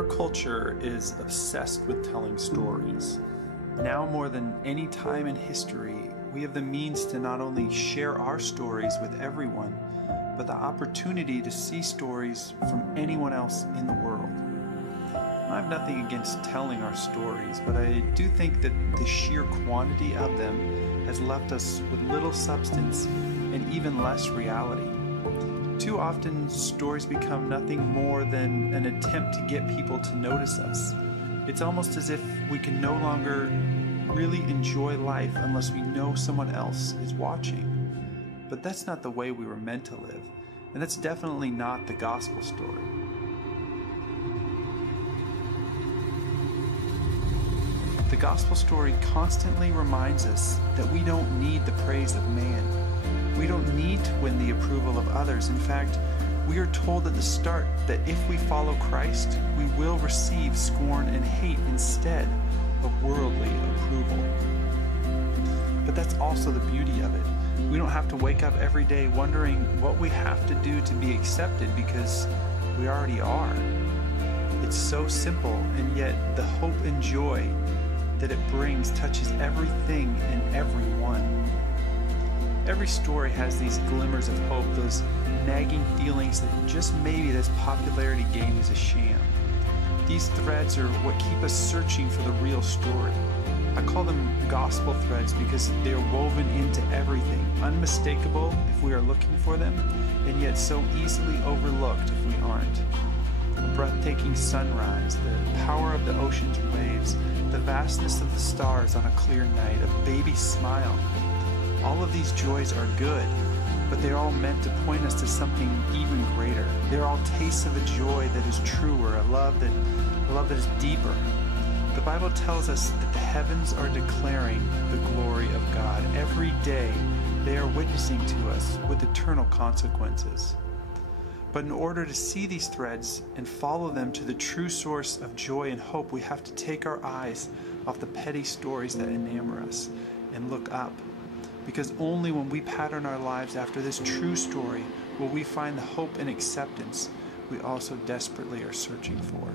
Our culture is obsessed with telling stories. Now more than any time in history, we have the means to not only share our stories with everyone, but the opportunity to see stories from anyone else in the world. I have nothing against telling our stories, but I do think that the sheer quantity of them has left us with little substance and even less reality. Too often, stories become nothing more than an attempt to get people to notice us. It's almost as if we can no longer really enjoy life unless we know someone else is watching. But that's not the way we were meant to live, and that's definitely not the gospel story. The gospel story constantly reminds us that we don't need the praise of man. We don't need to win the approval of others. In fact, we are told at the start that if we follow Christ, we will receive scorn and hate instead of worldly approval. But that's also the beauty of it. We don't have to wake up every day wondering what we have to do to be accepted because we already are. It's so simple, and yet the hope and joy that it brings touches everything and everyone. Every story has these glimmers of hope, those nagging feelings that just maybe this popularity game is a sham. These threads are what keep us searching for the real story. I call them gospel threads because they are woven into everything, unmistakable if we are looking for them, and yet so easily overlooked if we aren't. A breathtaking sunrise, the power of the ocean's waves, the vastness of the stars on a clear night, a baby's smile. All of these joys are good, but they're all meant to point us to something even greater. They're all tastes of a joy that is truer, a love that is deeper. The Bible tells us that the heavens are declaring the glory of God. Every day they are witnessing to us with eternal consequences. But in order to see these threads and follow them to the true source of joy and hope, we have to take our eyes off the petty stories that enamor us and look up. Because only when we pattern our lives after this true story will we find the hope and acceptance we also desperately are searching for.